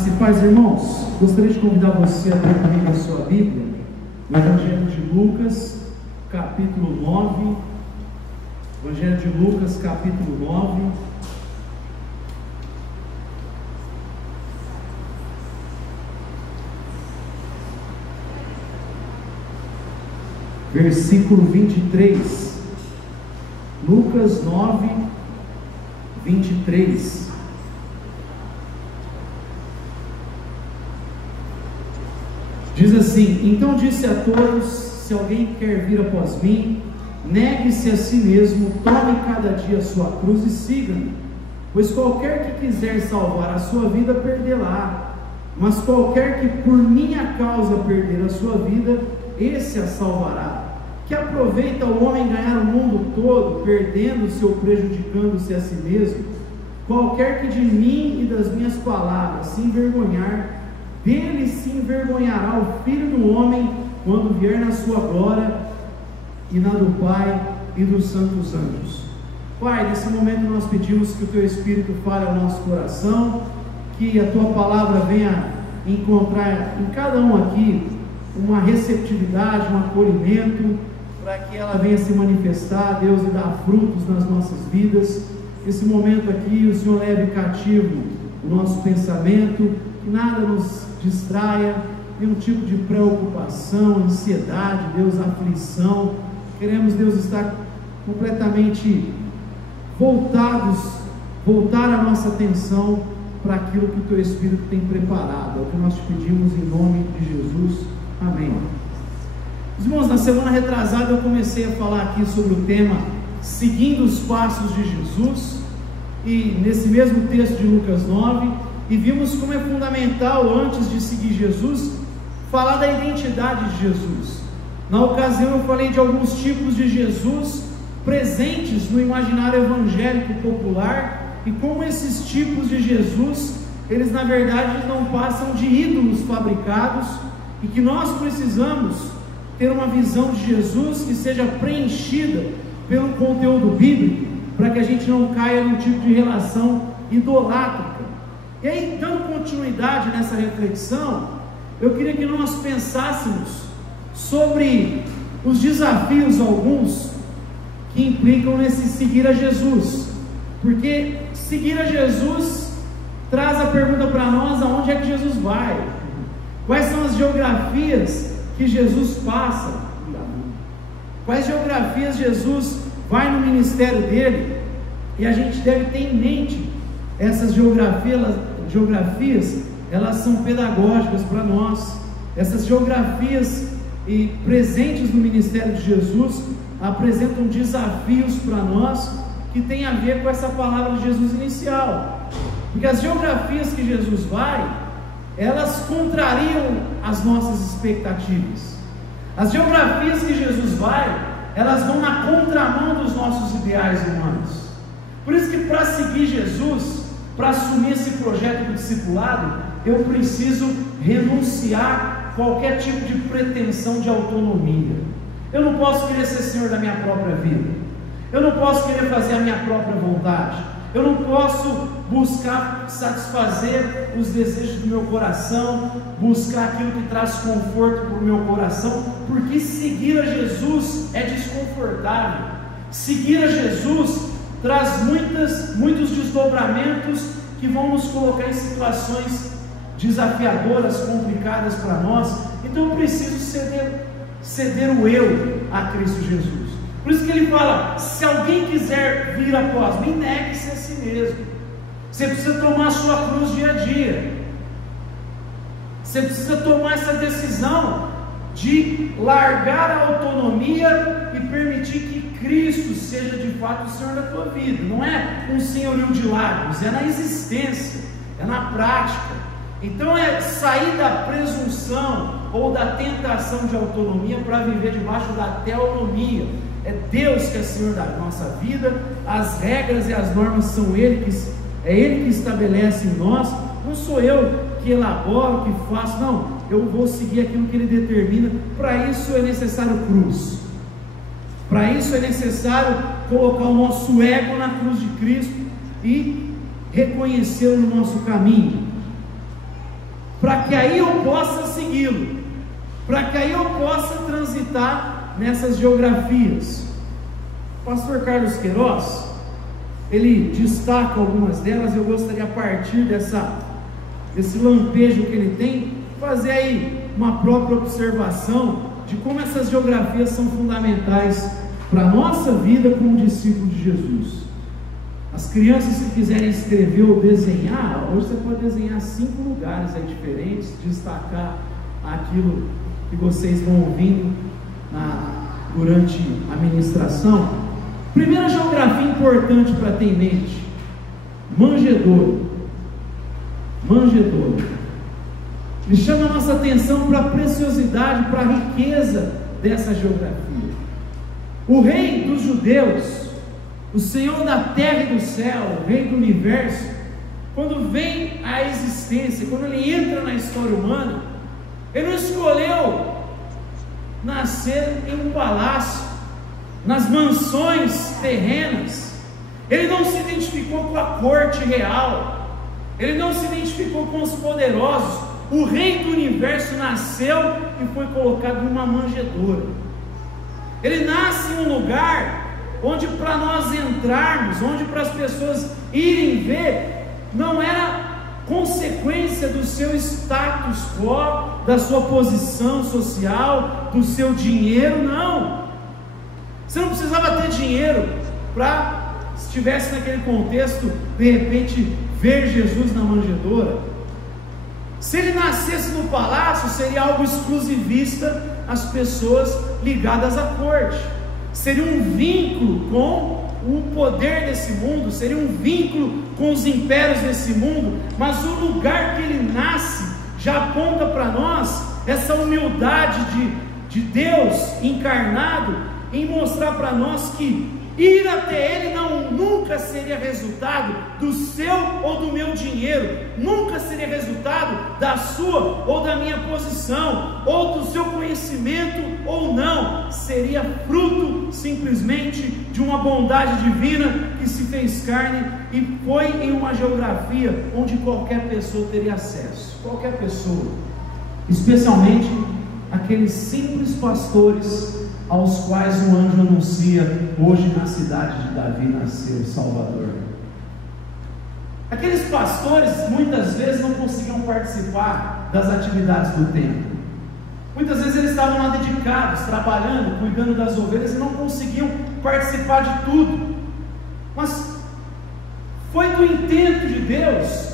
Graças e paz, irmãos. Gostaria de convidar você a ler comigo a sua Bíblia no Evangelho de Lucas, capítulo 9. Evangelho de Lucas, capítulo 9. Versículo 23. Lucas 9, 23. Diz assim: então disse a todos: se alguém quer vir após mim, negue-se a si mesmo, tome cada dia a sua cruz e siga-me. Pois qualquer que quiser salvar a sua vida, perdê-la. Mas qualquer que por minha causa perder a sua vida, esse a salvará. Que aproveita o homem ganhar o mundo todo, perdendo-se ou prejudicando-se a si mesmo? Qualquer que de mim e das minhas palavras se envergonhar, dele se envergonhará o Filho do Homem, quando vier na sua glória e na do Pai e dos santos anjos. Pai, nesse momento nós pedimos que o Teu Espírito fale ao nosso coração, que a Tua palavra venha encontrar em cada um aqui uma receptividade, um acolhimento, para que ela venha se manifestar, Deus, e dar frutos nas nossas vidas. Nesse momento aqui, o Senhor leve cativo o nosso pensamento, que nada nos distraia, nenhum tipo de preocupação, ansiedade, Deus, aflição. Queremos, Deus, estar completamente voltar a nossa atenção para aquilo que o Teu Espírito tem preparado. É o que nós te pedimos em nome de Jesus. Amém. Irmãos, na semana retrasada eu comecei a falar aqui sobre o tema seguindo os passos de Jesus, e nesse mesmo texto de Lucas 9, e vimos como é fundamental, antes de seguir Jesus, falar da identidade de Jesus. Na ocasião eu falei de alguns tipos de Jesus presentes no imaginário evangélico popular, e como esses tipos de Jesus, eles na verdade não passam de ídolos fabricados, e que nós precisamos ter uma visão de Jesus que seja preenchida pelo conteúdo bíblico, para que a gente não caia num tipo de relação idolátrica. E aí, dando continuidade nessa reflexão, eu queria que nós pensássemos sobre os desafios alguns que implicam nesse seguir a Jesus, porque seguir a Jesus traz a pergunta para nós: aonde é que Jesus vai? Quais são as geografias que Jesus passa? Quais geografias Jesus vai no ministério dele? E a gente deve ter em mente essas geografias, elas são pedagógicas para nós. Essas geografias presentes no ministério de Jesus apresentam desafios para nós que tem a ver com essa palavra de Jesus inicial, porque as geografias que Jesus vai, elas contrariam as nossas expectativas. As geografias que Jesus vai, elas vão na contramão dos nossos ideais humanos. Por isso que para seguir Jesus, para assumir esse projeto do discipulado, eu preciso renunciar a qualquer tipo de pretensão de autonomia. Eu não posso querer ser senhor da minha própria vida, eu não posso querer fazer a minha própria vontade, eu não posso buscar satisfazer os desejos do meu coração, buscar aquilo que traz conforto para o meu coração, porque seguir a Jesus é desconfortável. Seguir a Jesus traz muitos desdobramentos que vão nos colocar em situações desafiadoras, complicadas para nós. Então eu preciso ceder o eu a Cristo Jesus. Por isso que ele fala: se alguém quiser vir após mim, negue-se a si mesmo. Você precisa tomar a sua cruz dia a dia. Você precisa tomar essa decisão de largar a autonomia e permitir que Cristo seja de fato o Senhor da tua vida. Não é um senhorio de lábios, é na existência, é na prática. Então é sair da presunção ou da tentação de autonomia para viver debaixo da teonomia. É Deus que é Senhor da nossa vida, as regras e as normas são Ele que estabelece em nós. Não sou eu que elaboro, que faço, não, eu vou seguir aquilo que Ele determina. Para isso é necessário cruz, para isso é necessário colocar o nosso ego na cruz de Cristo e reconhecê-lo no nosso caminho. para que aí eu possa segui-lo, para que aí eu possa transitar nessas geografias. O pastor Carlos Queiroz, ele destaca algumas delas. Eu gostaria, a partir desse lampejo que ele tem, fazer aí uma própria observação de como essas geografias são fundamentais para a nossa vida como discípulo de Jesus. As crianças, se quiserem escrever ou desenhar, hoje você pode desenhar 5 lugares aí diferentes, destacar aquilo que vocês vão ouvindo durante a ministração. Primeira geografia importante para ter em mente: manjedouro. Manjedouro. Ele chama a nossa atenção para a preciosidade, para a riqueza dessa geografia. O rei dos judeus, o Senhor da terra e do céu, o rei do universo, quando vem à existência, quando ele entra na história humana, ele não escolheu nascer em um palácio, nas mansões terrenas. Ele não se identificou com a corte real, ele não se identificou com os poderosos. O rei do universo nasceu e foi colocado numa manjedoura. Ele nasce em um lugar onde, para nós entrarmos, onde para as pessoas irem ver, não era consequência do seu status quo, da sua posição social, do seu dinheiro. Não. Você não precisava ter dinheiro para, se estivesse naquele contexto, de repente ver Jesus na manjedoura. Se ele nascesse no palácio, seria algo exclusivista às pessoas ligadas à corte. Seria um vínculo com o poder desse mundo, seria um vínculo com os impérios desse mundo. Mas o lugar que ele nasce já aponta para nós essa humildade de Deus encarnado, em mostrar para nós que ir até ele nunca seria resultado do seu ou do meu dinheiro, nunca seria resultado da sua ou da minha posição, ou do seu conhecimento ou não. Seria fruto simplesmente de uma bondade divina que se fez carne e foi em uma geografia onde qualquer pessoa teria acesso. Qualquer pessoa, especialmente aqueles simples pastores aos quais o anjo anuncia: hoje na cidade de Davi nasceu o Salvador. Aqueles pastores muitas vezes não conseguiam participar das atividades do templo. Muitas vezes eles estavam lá dedicados, trabalhando, cuidando das ovelhas, e não conseguiam participar de tudo. Mas foi do intento de Deus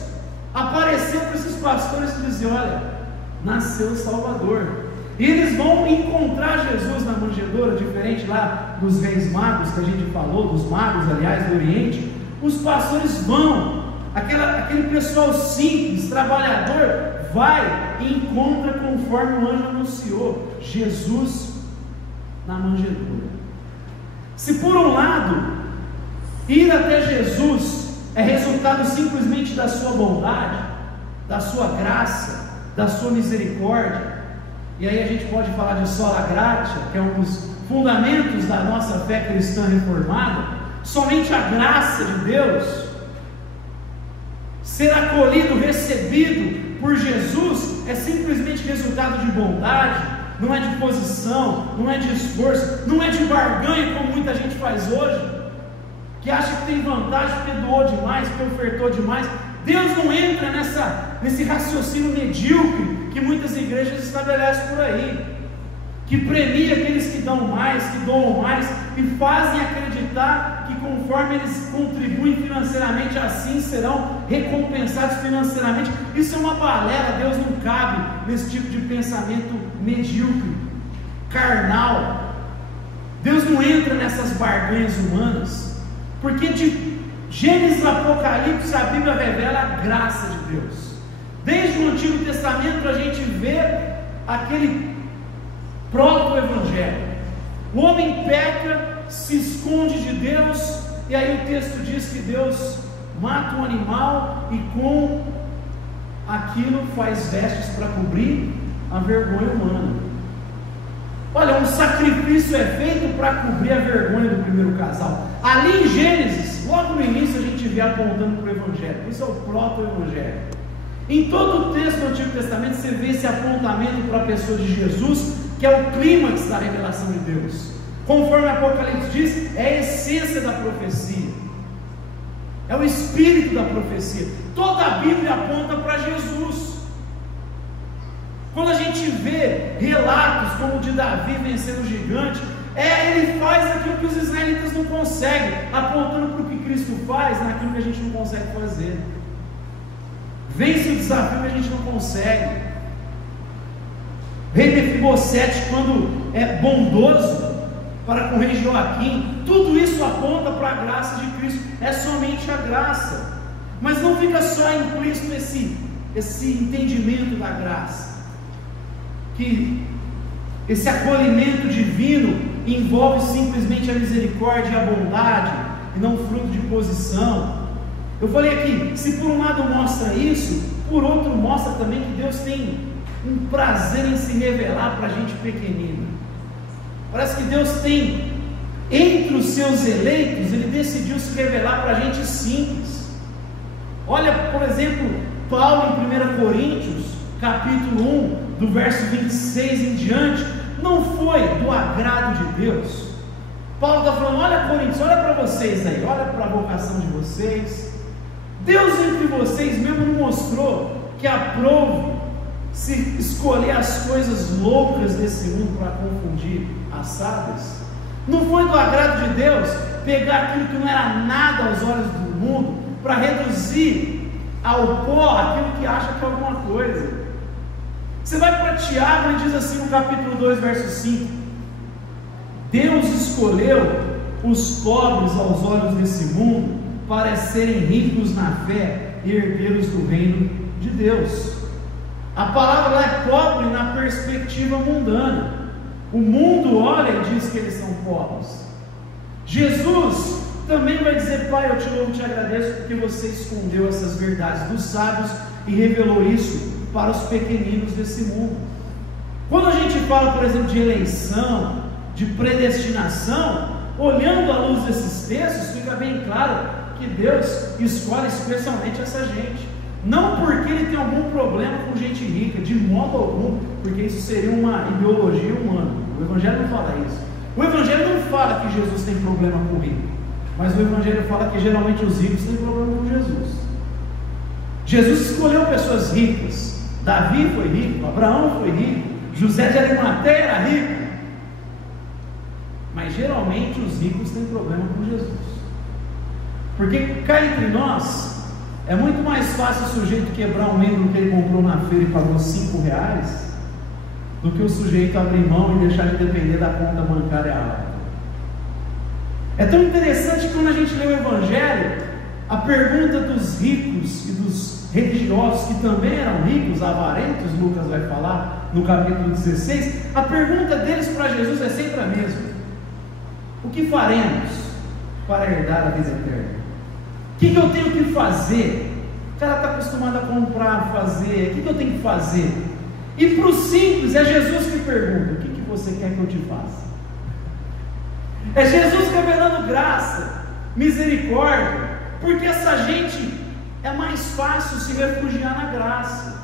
aparecer para esses pastores e dizer: olha, nasceu o Salvador. E eles vão encontrar Jesus na manjedoura, diferente lá dos reis magos que a gente falou, dos magos, aliás, do Oriente. Os pastores vão, aquele pessoal simples, trabalhador, vai e encontra conforme o anjo anunciou, Jesus na manjedoura. Se por um lado, ir até Jesus é resultado simplesmente da sua bondade, da sua graça, da sua misericórdia, e aí a gente pode falar de sola gratia, que é um dos fundamentos da nossa fé cristã reformada. Somente a graça de Deus, ser acolhido, recebido por Jesus, é simplesmente resultado de bondade, não é de posição, não é de esforço, não é de barganha como muita gente faz hoje, que acha que tem vantagem porque doou demais, porque ofertou demais. Deus não entra nesse raciocínio medíocre que muitas igrejas estabelecem por aí, que premia aqueles que dão mais, que doam mais, e fazem acreditar que conforme eles contribuem financeiramente, assim serão recompensados financeiramente. Isso é uma balela. Deus não cabe nesse tipo de pensamento medíocre, carnal. Deus não entra nessas barganhas humanas, porque de Gênesis e Apocalipse a Bíblia revela a graça de Deus. Desde o Antigo Testamento a gente vê aquele proto-evangelho. O homem peca, se esconde de Deus, e aí o texto diz que Deus mata um animal e com aquilo faz vestes para cobrir a vergonha humana. Olha, um sacrifício é feito para cobrir a vergonha do primeiro casal. Ali em Gênesis, logo no início, a gente vê apontando para o Evangelho. Isso é o proto-Evangelho. Em todo o texto do Antigo Testamento você vê esse apontamento para a pessoa de Jesus, que é o clímax da revelação de Deus. Conforme Apocalipse diz, é a essência da profecia, é o espírito da profecia. Toda a Bíblia aponta para Jesus. Quando a gente vê relatos como o de Davi vencendo o gigante, ele faz aquilo que os israelitas não conseguem, apontando para o que Cristo faz naquilo que a gente não consegue fazer. Vence o desafio que a gente não consegue. Rei Mefibosete, quando é bondoso para com o rei Joaquim, tudo isso aponta para a graça de Cristo. É somente a graça, mas não fica só implícito esse entendimento da graça, que esse acolhimento divino envolve simplesmente a misericórdia e a bondade, e não fruto de posição. Eu falei aqui, se por um lado mostra isso, por outro mostra também que Deus tem um prazer em se revelar para a gente pequenina. Parece que Deus tem, entre os seus eleitos, Ele decidiu se revelar para a gente simples. Olha, por exemplo, Paulo em 1 Coríntios, capítulo 1, do verso 26 em diante, não foi do agrado de Deus. Paulo está falando, olha Coríntios, olha para vocês aí, olha para a vocação de vocês. Deus entre vocês mesmo não mostrou que aprove se escolher as coisas loucas desse mundo para confundir as sábias. Não foi do agrado de Deus pegar aquilo que não era nada aos olhos do mundo para reduzir ao pó aquilo que acha que é alguma coisa. Você vai para Tiago e diz assim no capítulo 2, verso 5: Deus escolheu os pobres aos olhos desse mundo para serem ricos na fé e herdeiros do reino de Deus. A palavra lá é pobre na perspectiva mundana. O mundo olha e diz que eles são pobres. Jesus também vai dizer: Pai, eu te louvo e te agradeço porque você escondeu essas verdades dos sábios e revelou isso para os pequeninos desse mundo. Quando a gente fala, por exemplo, de eleição, de predestinação, olhando à luz desses textos, fica bem claro que Deus escolhe especialmente essa gente, não porque Ele tem algum problema com gente rica, de modo algum, porque isso seria uma ideologia humana. O Evangelho não fala isso. O Evangelho não fala que Jesus tem problema com o rico, mas o Evangelho fala que geralmente os ricos têm problema com Jesus. Jesus escolheu pessoas ricas. Davi foi rico, Abraão foi rico, José de Arimateia era rico, mas geralmente os ricos têm problema com Jesus, porque cá entre nós é muito mais fácil o sujeito quebrar um livro que ele comprou na feira e pagou R$5 do que o sujeito abrir mão e deixar de depender da conta bancária alta. É tão interessante que quando a gente lê o Evangelho, a pergunta dos ricos e dos religiosos, que também eram ricos, avarentos, Lucas vai falar no capítulo 16, a pergunta deles para Jesus é sempre a mesma: o que faremos para herdar a vida eterna? O que eu tenho que fazer? O cara está acostumado a comprar, fazer, o que eu tenho que fazer? E para o simples é Jesus que pergunta: o que você quer que eu te faça? É Jesus revelando graça, misericórdia, porque essa gente é mais fácil se refugiar na graça,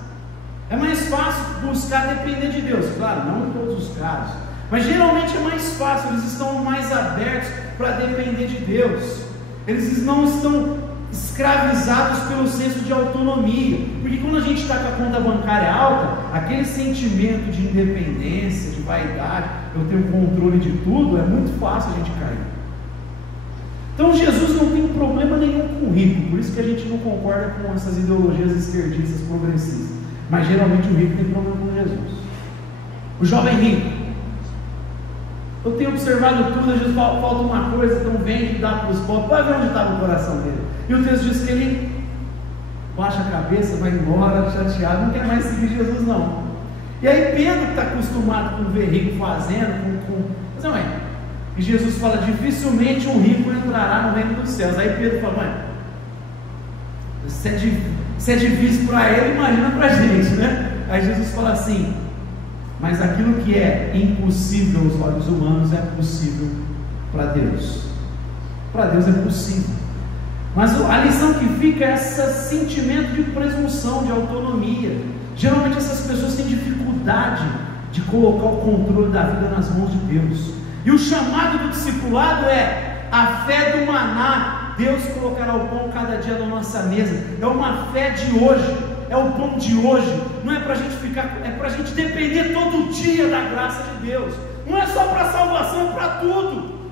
é mais fácil buscar depender de Deus. Claro, não em todos os casos, mas geralmente é mais fácil, eles estão mais abertos para depender de Deus, eles não estão escravizados pelo senso de autonomia, porque quando a gente está com a conta bancária alta, aquele sentimento de independência, de vaidade, eu tenho controle de tudo, é muito fácil a gente cair. Então Jesus não tem problema nenhum com o rico, por isso que a gente não concorda com essas ideologias esquerdistas progressistas, mas geralmente o rico tem problema com Jesus. O jovem rico, eu tenho observado tudo, Jesus fala, falta uma coisa, então vende e dá para os pobres. Vai ver onde estava o coração dele. E o texto diz que ele baixa a cabeça, vai embora, chateado, não quer mais seguir Jesus não. E aí Pedro, que está acostumado com ver rico fazendo, mas não é. E Jesus fala: dificilmente um rico entrará no reino dos céus. Aí Pedro fala: mãe, se é difícil para ele, imagina para a gente, né? Aí Jesus fala assim: mas aquilo que é impossível aos olhos humanos é possível para Deus. Para Deus é possível. Mas a lição que fica é esse sentimento de presunção, de autonomia. Geralmente essas pessoas têm dificuldade de colocar o controle da vida nas mãos de Deus. E o chamado do discipulado é a fé do maná. Deus colocará o pão cada dia na nossa mesa. É uma fé de hoje, é o pão de hoje. Não é para a gente ficar, é para a gente depender todo dia da graça de Deus. Não é só para salvação, é para tudo.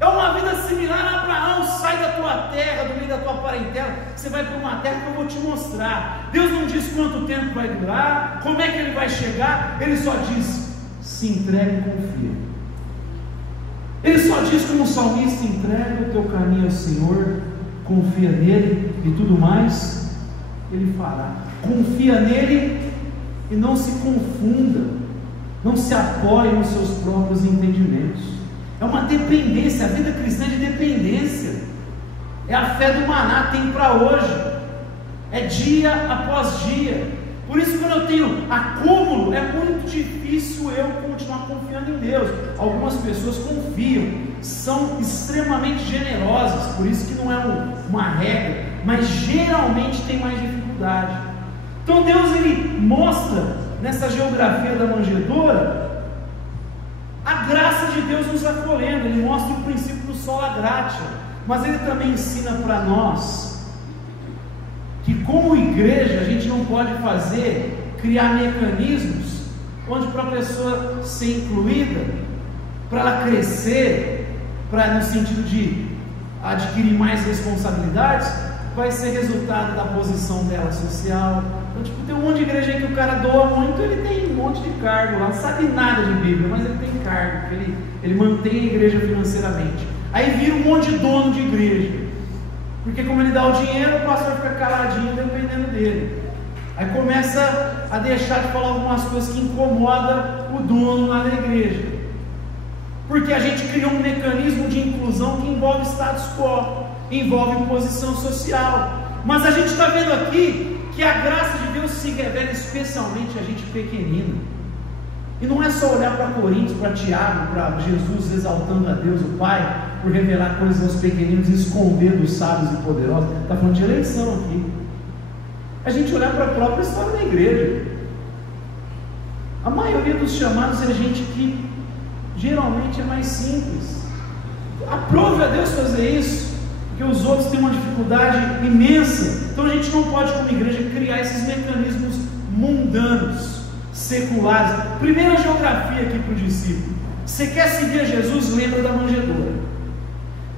É uma vida similar a Abraão. Sai da tua terra, do meio da tua parentela, você vai para uma terra que eu vou te mostrar. Deus não diz quanto tempo vai durar, como é que ele vai chegar. Ele só diz: se entregue e confia. Ele só diz como o salmista: entrega o teu caminho ao Senhor, confia nele e tudo mais ele fará. Confia nele e não se confunda, não se apoie nos seus próprios entendimentos. É uma dependência. A vida cristã é de dependência. É a fé do maná, tem para hoje, é dia após dia. Por isso, quando eu tenho acúmulo, é muito difícil eu continuar confiando em Deus. Algumas pessoas confiam, são extremamente generosas, por isso que não é uma regra, mas geralmente tem mais dificuldade. Então Deus, ele mostra nessa geografia da manjedoura a graça de Deus nos acolhendo. Ele mostra o princípio do sola gratia, mas ele também ensina para nós que, como igreja, a gente não pode criar mecanismos onde, para a pessoa ser incluída, para ela crescer, no sentido de adquirir mais responsabilidades, vai ser resultado da posição dela social. Então, tem um monte de igreja aí que o cara doa muito, ele tem um monte de cargo lá, não sabe nada de Bíblia, mas ele tem cargo, porque ele mantém a igreja financeiramente. Aí vira um monte de dono de igreja, porque como ele dá o dinheiro, o pastor fica caladinho dependendo dele. Aí começa a deixar de falar algumas coisas que incomodam o dono lá da igreja, porque a gente criou um mecanismo de inclusão que envolve status quo, envolve posição social. Mas a gente está vendo aqui que a graça de Deus se revela especialmente a gente pequenina. E não é só olhar para Coríntios, para Tiago, para Jesus exaltando a Deus o Pai por revelar coisas aos pequeninos e esconder dos sábios e poderosos. Está falando de eleição aqui. A gente olhar para a própria história da igreja. A maioria dos chamados é gente que geralmente é mais simples. Aprove a Deus fazer isso, porque os outros têm uma dificuldade imensa. Então a gente não pode, como igreja, criar esses mecanismos mundanos, seculares. Primeira geografia aqui para o discípulo: você quer seguir a Jesus? Lembra da manjedoura,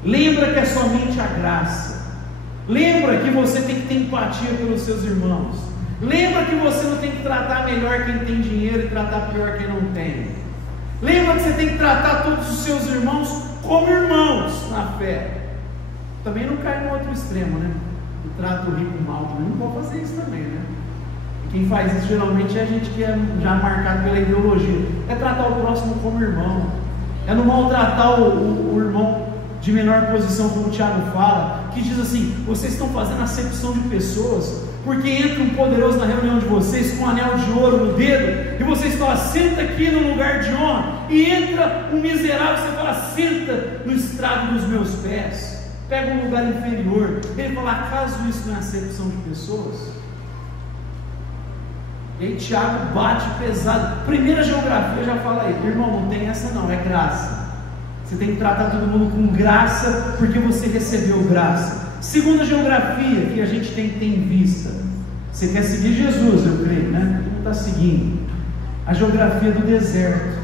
lembra que é somente a graça, lembra que você tem que ter empatia pelos seus irmãos, lembra que você não tem que tratar melhor quem tem dinheiro e tratar pior quem não tem, lembra que você tem que tratar todos os seus irmãos como irmãos na fé. Também não cai no outro extremo, né? E trata o rico mal, também não pode fazer isso também, né? E quem faz isso geralmente é a gente que é já marcado pela ideologia. É tratar o próximo como irmão, é não maltratar o irmão de menor posição, como o Tiago fala, que diz assim: vocês estão fazendo acepção de pessoas, porque entra um poderoso na reunião de vocês com um anel de ouro no dedo, e vocês falam: senta aqui no lugar de honra, e entra um miserável, você fala: senta no estrado dos meus pés, pega um lugar inferior. Ele fala: acaso isso não é acepção de pessoas? E aí Tiago bate pesado. Primeira geografia já fala aí: irmão, não tem essa não, é graça. Você tem que tratar todo mundo com graça, porque você recebeu graça. Segunda geografia que a gente tem que ter em vista: você quer seguir Jesus, eu creio, né? Todo mundo está seguindo. A geografia do deserto.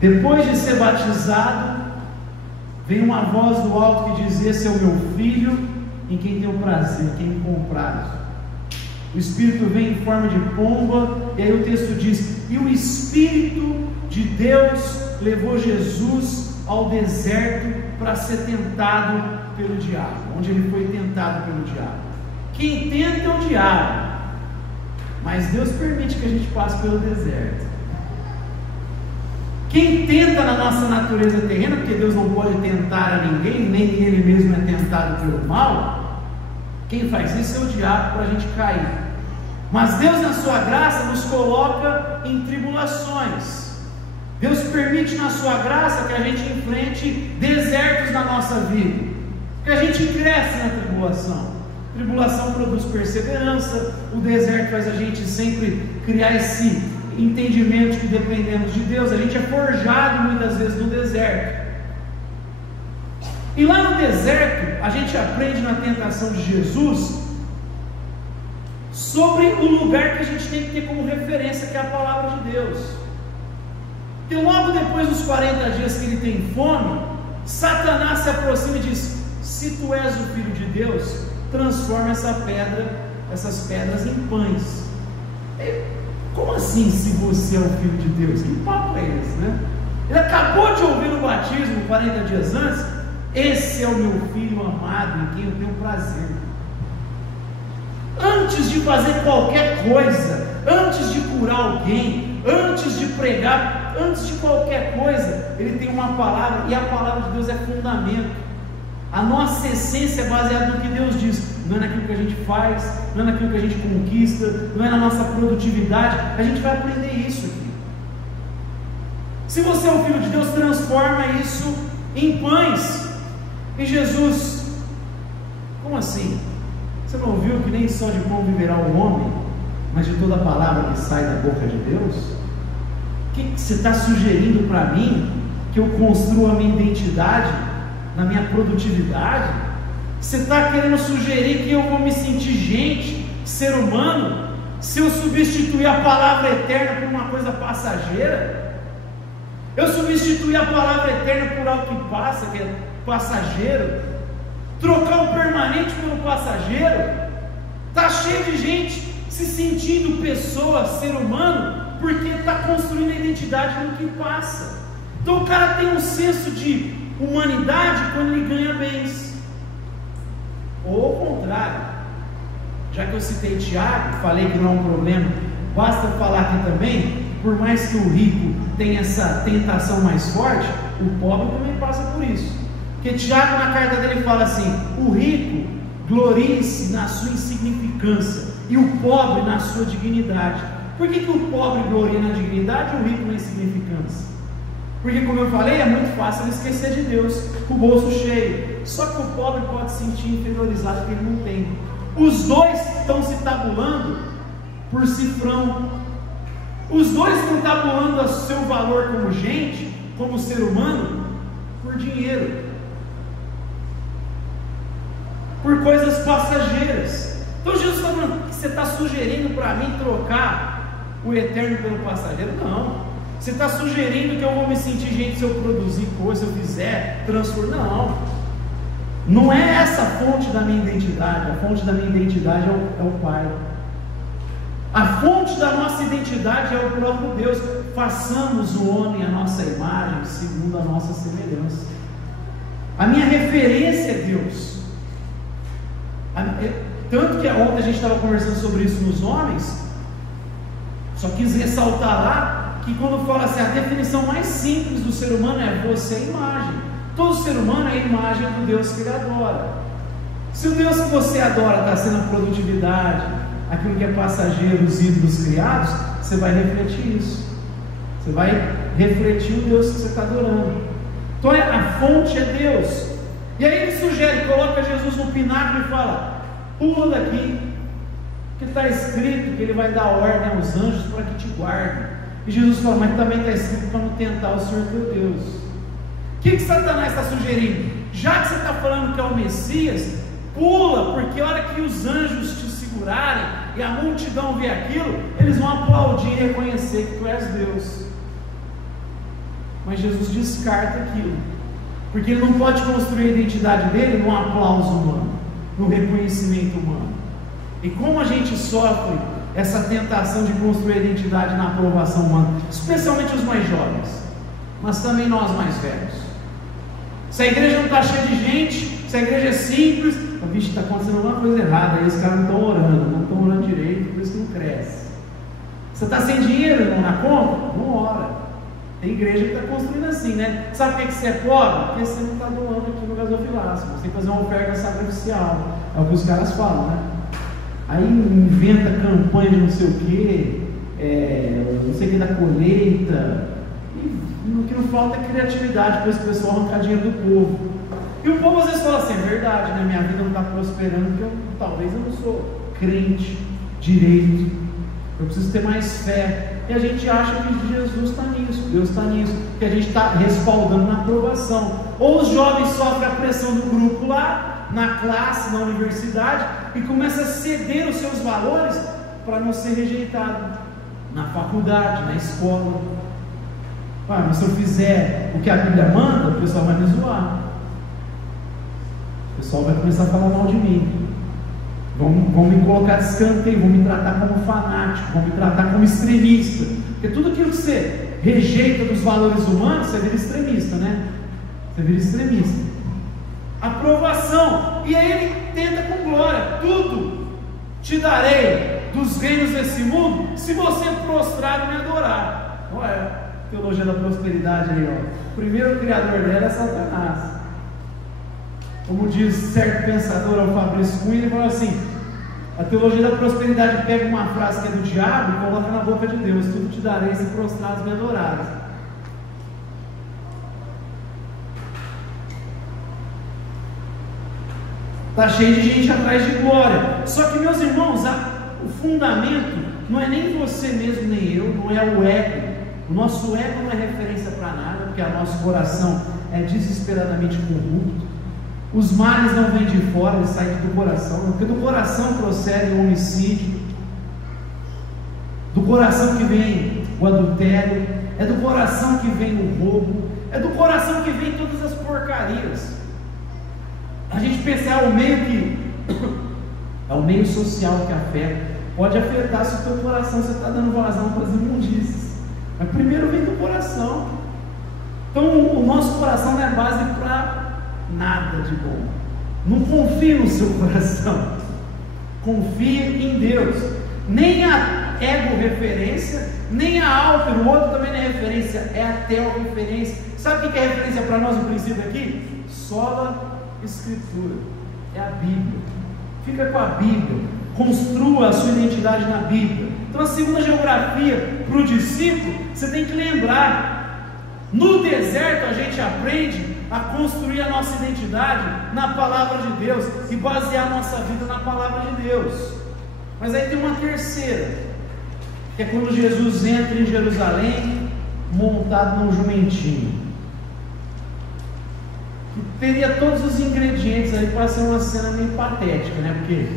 Depois de ser batizado, veio uma voz do alto que dizia: esse é o meu filho, em quem tenho prazer, quem me compraz. O Espírito vem em forma de pomba, e aí o texto diz: e o Espírito de Deus levou Jesus ao deserto para ser tentado pelo diabo. Onde ele foi tentado pelo diabo. Quem tenta é o diabo, mas Deus permite que a gente passe pelo deserto. Quem tenta na nossa natureza terrena, porque Deus não pode tentar a ninguém, nem Ele mesmo é tentado pelo mal, quem faz isso é o diabo, para a gente cair. Mas Deus, na sua graça, nos coloca em tribulações. Deus permite na sua graça que a gente enfrente desertos na nossa vida. Porque a gente cresce na tribulação. A tribulação produz perseverança, o deserto faz a gente sempre criar esse entendimento de que dependemos de Deus. A gente é forjado muitas vezes no deserto. E lá no deserto, a gente aprende na tentação de Jesus sobre o lugar que a gente tem que ter como referência, que é a palavra de Deus. E logo depois dos 40 dias que ele tem fome, Satanás se aproxima e diz: se tu és o Filho de Deus, transforma essas pedras em pães. Como assim, se você é o Filho de Deus? Que papo é esse, né? Ele acabou de ouvir no batismo 40 dias antes: esse é o meu Filho amado, em quem eu tenho prazer. Antes de fazer qualquer coisa, antes de curar alguém, antes de pregar, antes de qualquer coisa, ele tem uma palavra, e a palavra de Deus é fundamento. A nossa essência é baseada no que Deus diz, não é naquilo que a gente faz, não é naquilo que a gente conquista, não é na nossa produtividade. A gente vai aprender isso aqui. Se você é o Filho de Deus, transforma isso em pães. E Jesus, como assim? Você não ouviu que nem só de pão viverá o homem, mas de toda a palavra que sai da boca de Deus? O que você está sugerindo para mim? Que eu construa a minha identidade na minha produtividade? Você está querendo sugerir que eu vou me sentir gente, ser humano, se eu substituir a palavra eterna por uma coisa passageira? Eu substituir a palavra eterna por algo que passa, que é passageiro? Trocar o permanente pelo passageiro? Está cheio de gente se sentindo pessoa, ser humano, porque está construindo a identidade no que passa. Então o cara tem um senso de humanidade quando ele ganha bens, ou ao contrário. Já que eu citei Tiago, falei que não é um problema, basta falar aqui também, por mais que o rico tenha essa tentação mais forte, o pobre também passa por isso. Porque Tiago, na carta dele, fala assim: o rico glorie-se na sua insignificância e o pobre na sua dignidade. Por que o pobre gloria na dignidade e o rico na insignificância? Porque, como eu falei, é muito fácil ele esquecer de Deus, com o bolso cheio. Só que o pobre pode se sentir inferiorizado porque ele não tem. Os dois estão se tabulando por cifrão. Os dois estão tabulando o seu valor como gente, como ser humano, por dinheiro, por coisas passageiras. Então Jesus está falando: você está sugerindo para mim trocar o eterno pelo passageiro? Não. Você está sugerindo que eu vou me sentir gente se eu produzir coisa, se eu fizer, transformar? Não. Não é essa a fonte da minha identidade. A fonte da minha identidade é o Pai. A fonte da nossa identidade é o próprio Deus. Façamos o homem à nossa imagem, segundo a nossa semelhança. A minha referência é Deus. Tanto que ontem a gente estava conversando sobre isso nos homens. Só quis ressaltar lá que quando fala assim, a definição mais simples do ser humano é: você é imagem. Todo ser humano é a imagem do Deus que ele adora. Se o Deus que você adora está sendo a produtividade, aquilo que é passageiro, os ídolos criados, você vai refletir isso. Você vai refletir o Deus que você está adorando. Então a fonte é Deus. E aí ele sugere, coloca Jesus no pináculo e fala: pula daqui, que está escrito que ele vai dar ordem aos anjos para que te guardem. E Jesus fala: mas também está escrito para não tentar o Senhor teu Deus. O que Satanás está sugerindo? Já que você está falando que é o Messias, pula, porque a hora que os anjos te segurarem e a multidão ver aquilo, eles vão aplaudir e reconhecer que tu és Deus. Mas Jesus descarta aquilo, porque ele não pode construir a identidade dele num aplauso humano, no reconhecimento humano. E como a gente sofre essa tentação de construir a identidade na aprovação humana, especialmente os mais jovens, mas também nós mais velhos. Se a igreja não está cheia de gente, se a igreja é simples, vixe, está acontecendo alguma coisa errada, aí os caras não estão orando direito, por isso que não cresce. Você está sem dinheiro, irmão, na conta? Não ora. Tem igreja que está construindo assim, né? Sabe por que você é pobre? Porque você não está doando aqui no gasofilácio, você tem que fazer uma oferta sacrificial, é o que os caras falam, né? Aí inventa campanha de não sei o que, não sei o que da colheita, e o que não falta é criatividade para esse pessoal arrancar dinheiro do povo. E o povo às vezes fala assim: é verdade, né? Minha vida não está prosperando porque talvez eu não sou crente direito, eu preciso ter mais fé. E a gente acha que Jesus está nisso, Deus está nisso, que a gente está respaldando na aprovação. Ou os jovens sofrem a pressão do grupo lá, na classe, na universidade, e começa a ceder os seus valores para não ser rejeitado na faculdade, na escola. Mas se eu fizer o que a Bíblia manda, o pessoal vai me zoar, o pessoal vai começar a falar mal de mim, vão me colocar de escanteio, vão me tratar como fanático, vão me tratar como extremista, porque tudo aquilo que você rejeita dos valores humanos, você vira extremista, né? Você vira extremista. Aprovação, e aí ele tenta com glória: tudo te darei dos reinos desse mundo, se você prostrar e me adorar. Olha, teologia da prosperidade aí, ó. O primeiro criador dela é Satanás. Como diz certo pensador, o Fabrício Cunha, ele fala assim: a teologia da prosperidade pega uma frase que é do diabo e coloca na boca de Deus: tudo te darei se prostrares e me adorares. Está cheio de gente atrás de glória. Só que, meus irmãos, o fundamento não é nem você mesmo, nem eu, não é o ego. O nosso ego não é referência para nada, porque o nosso coração é desesperadamente corrupto. Os males não vêm de fora, eles saem do coração, porque do coração procede o homicídio, do coração que vem o adultério, é do coração que vem o roubo, é do coração que vem todas as porcarias. A gente pensa, é o meio social que afeta. Pode afetar se o teu coração você está dando vazão para as imundícias, mas primeiro vem do coração. Então o nosso coração não é base para nada de bom. Não confie no seu coração, confie em Deus. Nem a ego referência, nem a alter, o outro também não é referência, é a teo referência. Sabe o que é referência para nós no princípio aqui? Sola Escritura, é a Bíblia. Fica com a Bíblia, construa a sua identidade na Bíblia. Então a segunda geografia para o discípulo, você tem que lembrar: no deserto a gente aprende a construir a nossa identidade na palavra de Deus e basear a nossa vida na palavra de Deus. Mas aí tem uma terceira, que é quando Jesus entra em Jerusalém montado num jumentinho. Que teria todos os ingredientes aí para ser uma cena meio patética, né? Porque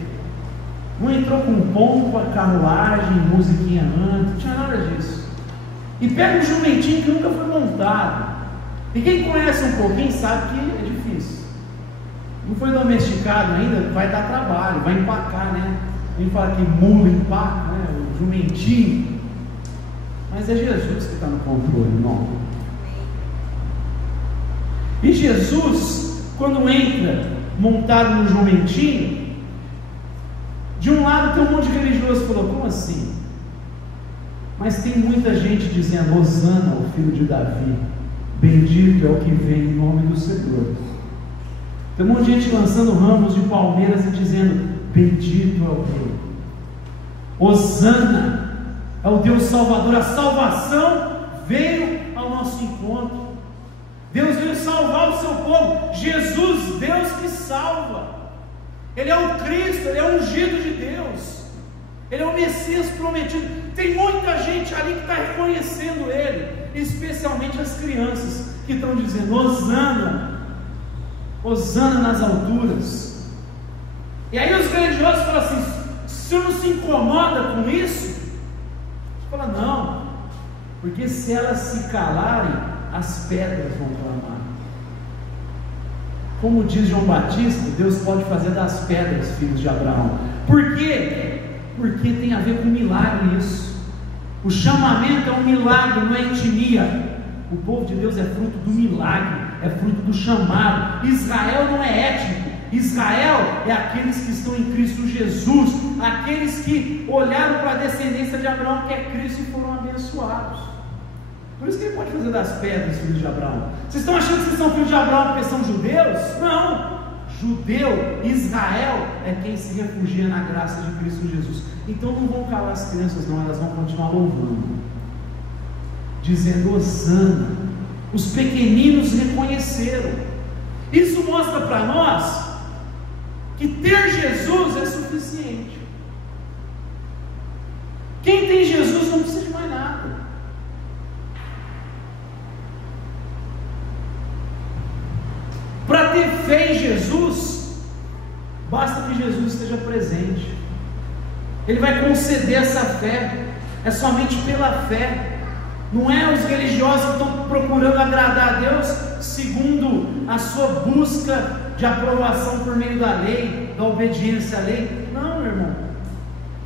não entrou com pompa, carruagem, musiquinha antes, não tinha nada disso. E pega um jumentinho que nunca foi montado. E quem conhece um pouquinho sabe que é difícil. Não foi domesticado ainda, vai dar trabalho, vai empacar, né? A gente fala que mula empaca, né? O jumentinho. Mas é Jesus que está no controle, irmão. E Jesus, quando entra montado no jumentinho, de um lado tem um monte de religioso que falou: como assim? Mas tem muita gente dizendo: Hosana ao filho de Davi, bendito é o que vem em nome do Senhor. Tem um monte de gente lançando ramos de palmeiras e dizendo: bendito é o Rei, Hosana é o Deus Salvador. A salvação veio ao nosso encontro. Deus veio salvar o seu povo. Jesus, Deus que salva. Ele é o Cristo, Ele é o ungido de Deus, Ele é o Messias prometido. Tem muita gente ali que está reconhecendo Ele, especialmente as crianças que estão dizendo: Hosana, Hosana nas alturas. E aí os religiosos falam assim: o senhor não se incomoda com isso? Fala: não, porque se elas se calarem, as pedras vão clamar. Como diz João Batista, Deus pode fazer das pedras filhos de Abraão. Por quê? Porque tem a ver com milagre isso. O chamamento é um milagre, não é etnia. O povo de Deus é fruto do milagre, é fruto do chamado. Israel não é étnico. Israel é aqueles que estão em Cristo Jesus, aqueles que olharam para a descendência de Abraão, que é Cristo, e foram abençoados. Por isso que Ele pode fazer das pedras filhos de Abraão. Vocês estão achando que vocês são filhos de Abraão porque são judeus? Não! Judeu, Israel é quem se refugia na graça de Cristo Jesus. Então não vão calar as crianças não, elas vão continuar louvando, dizendo: Hosana. Os pequeninos reconheceram. Isso mostra para nós que ter Jesus é suficiente. Quem tem Jesus não precisa de mais nada. Para ter fé em Jesus, basta que Jesus esteja presente. Ele vai conceder essa fé. É somente pela fé. Não é os religiosos que estão procurando agradar a Deus segundo a sua busca de aprovação por meio da lei, da obediência à lei. Não, meu irmão.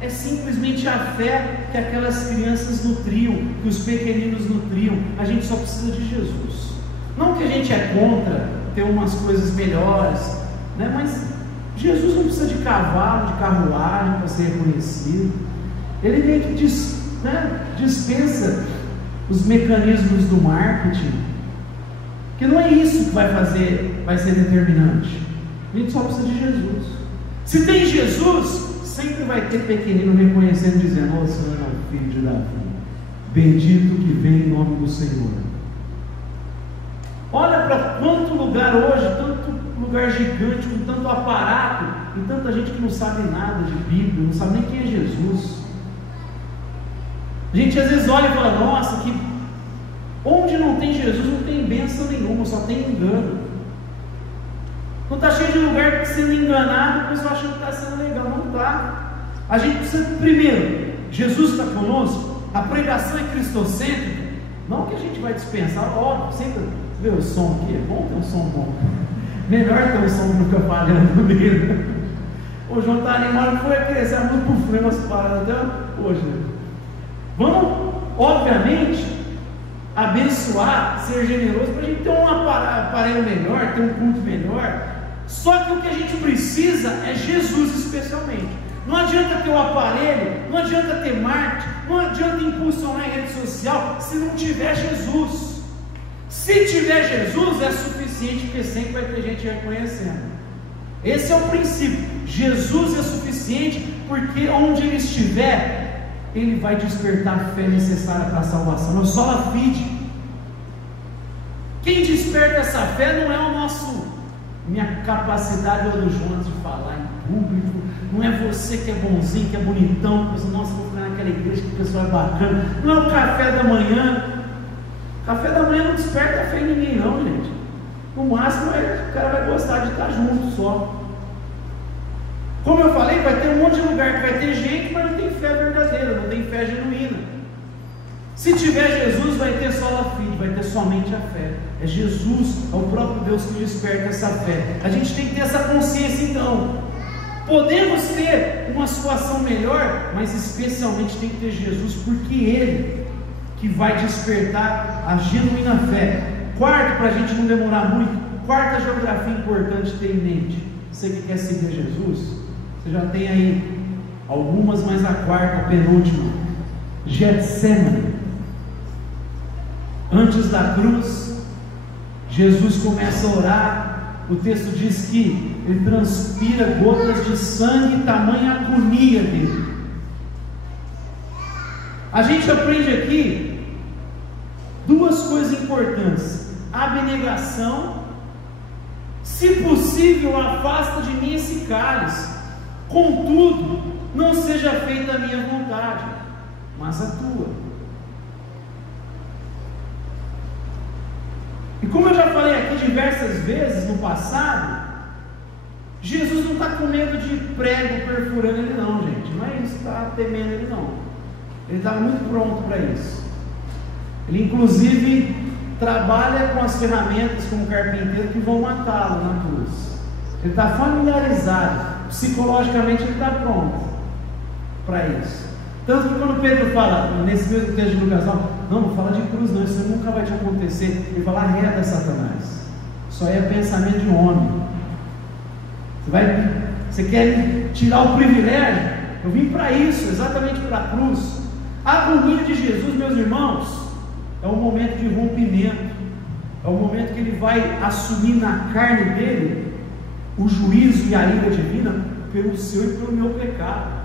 É simplesmente a fé que aquelas crianças nutriam, que os pequeninos nutriam. A gente só precisa de Jesus. Não que a gente é contra ter umas coisas melhores, né? Mas Jesus não precisa de cavalo, de carruagem para ser reconhecido. Ele meio que dispensa os mecanismos do marketing, que não é isso que vai ser determinante. A gente só precisa de Jesus. Se tem Jesus, sempre vai ter pequenino reconhecendo, dizendo: "Ó, Senhor é o filho de Davi, bendito que vem em nome do Senhor." Olha para quanto lugar hoje, tanto lugar gigante, com tanto aparato, e tanta gente que não sabe nada de Bíblia, não sabe nem quem é Jesus. A gente às vezes olha e fala: "Nossa, que onde não tem Jesus não tem bênção nenhuma, só tem engano." Não está cheio de lugar sendo enganado, o pessoal achando que está sendo legal. Não está. A gente precisa, primeiro, Jesus está conosco, a pregação é cristocêntrica. Não que a gente vai dispensar, óbvio, sempre vê o som aqui, é bom ter um som bom. Melhor ter um som do que eu falando nele. O João está animado, foi crescer muito por frente nas paradas até hoje. Né? Vamos, obviamente, abençoar, ser generoso, para a gente ter um aparelho melhor, ter um culto melhor. Só que o que a gente precisa é Jesus especialmente. Não adianta ter o aparelho, não adianta ter marketing, não adianta impulsionar em rede social se não tiver Jesus. Se tiver Jesus é suficiente, porque sempre vai ter gente reconhecendo. Esse é o princípio. Jesus é suficiente, porque onde Ele estiver, Ele vai despertar a fé necessária para a salvação. É só a fide. Quem desperta essa fé não é minha capacidade ou do Jonas de falar em público, não é você que é bonzinho, que é bonitão, que você, nossa, vou ficar naquela igreja que o pessoal é bacana, não é o café da manhã. Café da manhã não desperta a fé em ninguém não, gente. No máximo o cara vai gostar de estar junto só. Como eu falei, vai ter um monte de lugar que vai ter gente, mas não tem fé verdadeira, não tem fé genuína. Se tiver Jesus, vai ter só a fé, vai ter somente a fé. É Jesus, é o próprio Deus que desperta essa fé. A gente tem que ter essa consciência então. Podemos ter uma situação melhor, mas especialmente tem que ter Jesus, porque Ele que vai despertar a genuína fé. Quarto, para a gente não demorar muito, quarta geografia importante ter em mente. Você que quer seguir Jesus, você já tem aí algumas, mas a quarta, a penúltima, Getsemane. Antes da cruz, Jesus começa a orar. O texto diz que ele transpira gotas de sangue, tamanha agonia dele. A gente aprende aqui duas coisas importantes: abnegação. Se possível, afasta de mim esse cálice, contudo, não seja feita a minha vontade, mas a tua. E como eu já falei aqui diversas vezes no passado, Jesus não está com medo de prego perfurando ele não, gente. Não é isso que está temendo ele não. Ele está muito pronto para isso. Ele inclusive trabalha com as ferramentas como carpinteiro que vão matá-lo na cruz. Ele está familiarizado, psicologicamente ele está pronto para isso. Tanto que quando Pedro fala, nesse mesmo texto de Lucas, não fala de cruz não, isso nunca vai te acontecer. Ele fala: arreda, Satanás, isso aí é pensamento de homem. Você quer tirar o privilégio? Eu vim para isso, exatamente para a cruz. A agonia de Jesus, meus irmãos, é um momento de rompimento, é o momento que ele vai assumir na carne dele o juízo e a ira divina pelo seu e pelo meu pecado.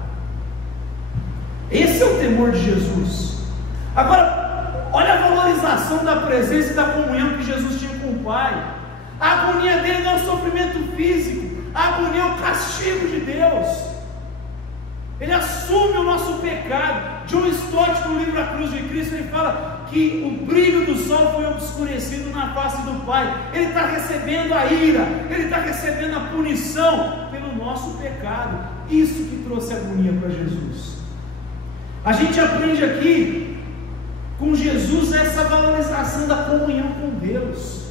Esse é o temor de Jesus. Agora, olha a valorização da presença e da comunhão que Jesus tinha com o Pai. A agonia dele não é o sofrimento físico, a agonia é o castigo de Deus. Ele assume o nosso pecado. John Stott, no livro A Cruz de Cristo, ele fala que o brilho do sol foi obscurecido na face do Pai. Ele está recebendo a ira, ele está recebendo a punição pelo nosso pecado. Isso que trouxe agonia para Jesus. A gente aprende aqui com Jesus essa valorização da comunhão com Deus.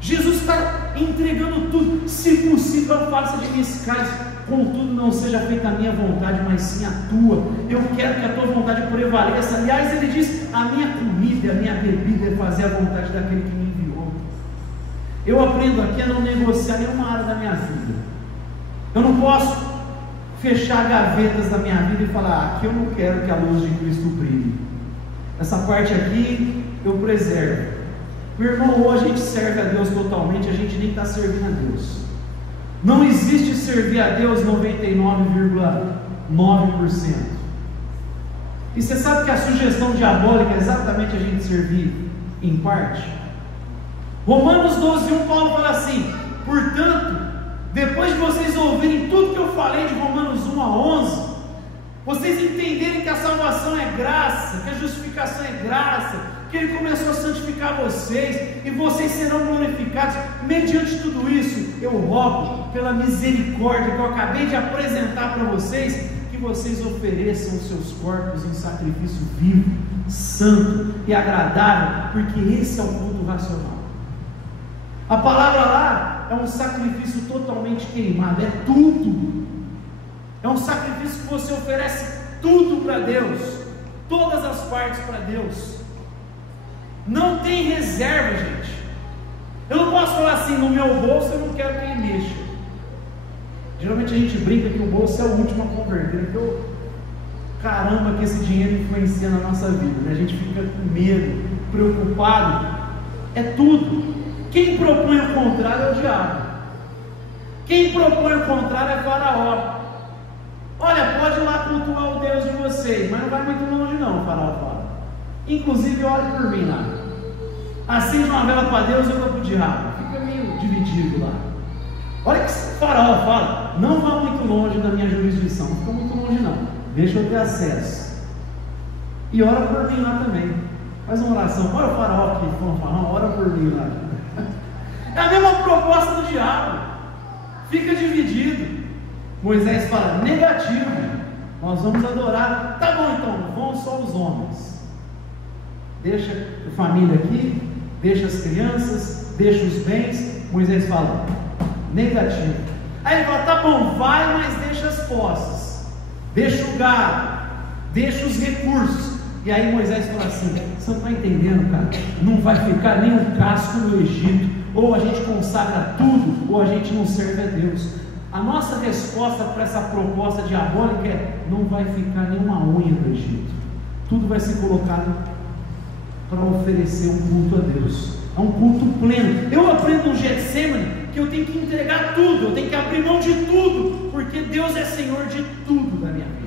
Jesus está entregando tudo. Se possível, faça de mim esse cálice, contudo não seja feita a minha vontade, mas sim a tua. Eu quero que a tua vontade prevaleça. Aliás, ele diz: a minha comida, a minha bebida é fazer a vontade daquele que me enviou. Eu aprendo aqui a não negociar nenhuma área da minha vida. Eu não posso fechar gavetas da minha vida e falar: aqui eu não quero que a luz de Cristo brilhe, essa parte aqui eu preservo. Meu irmão, ou a gente serve a Deus totalmente, a gente nem está servindo a Deus. Não existe servir a Deus 99,9%. E você sabe que a sugestão diabólica é exatamente a gente servir em parte? Romanos 12:1, Paulo fala assim: portanto, depois de vocês ouvirem tudo que eu falei de Romanos 1 a 11, vocês entenderem que a salvação é graça, que a justificação é graça, que Ele começou a santificar vocês, e vocês serão glorificados, mediante tudo isso, eu rogo, pela misericórdia que eu acabei de apresentar para vocês, que vocês ofereçam os seus corpos em sacrifício vivo, santo e agradável, porque esse é o culto racional. A palavra lá é um sacrifício totalmente queimado, é tudo. É um sacrifício que você oferece tudo para Deus, todas as partes para Deus. Não tem reserva, gente. Eu não posso falar assim: no meu bolso eu não quero que ele mexa. Geralmente a gente brinca que o bolso é o último a converter, porque caramba que esse dinheiro influencia na nossa vida, né? A gente fica com medo, preocupado. É tudo. Quem propõe o contrário é o diabo. Quem propõe o contrário é Faraó. Olha, pode ir lá cultuar o Deus de vocês, mas não vai muito longe não, Faraó fala. Inclusive, olhe por mim lá. Acende uma vela para Deus e outra para o diabo. Fica meio dividido lá. Olha que Faraó fala: não vá muito longe da minha jurisdição. Não fica muito longe não, deixa eu ter acesso. E ora por mim lá também. Faz uma oração. Olha o Faraó aqui, ora por mim lá. É a mesma proposta do diabo. Fica dividido. Moisés fala: negativo, nós vamos adorar. Tá bom, então, vão só os homens. Deixa a família aqui, deixa as crianças, deixa os bens. Moisés fala: negativo. Aí ele fala: tá bom, vai, mas deixa as posses, deixa o gado, deixa os recursos. E aí Moisés fala assim: você não está entendendo, cara, não vai ficar nem um casco no Egito. Ou a gente consagra tudo, ou a gente não serve a Deus. A nossa resposta para essa proposta diabólica é: não vai ficar nenhuma unha no Egito, tudo vai ser colocado para oferecer um culto a Deus. É um culto pleno. Eu aprendo no Getsemane que eu tenho que entregar tudo, eu tenho que abrir mão de tudo, porque Deus é Senhor de tudo da minha vida.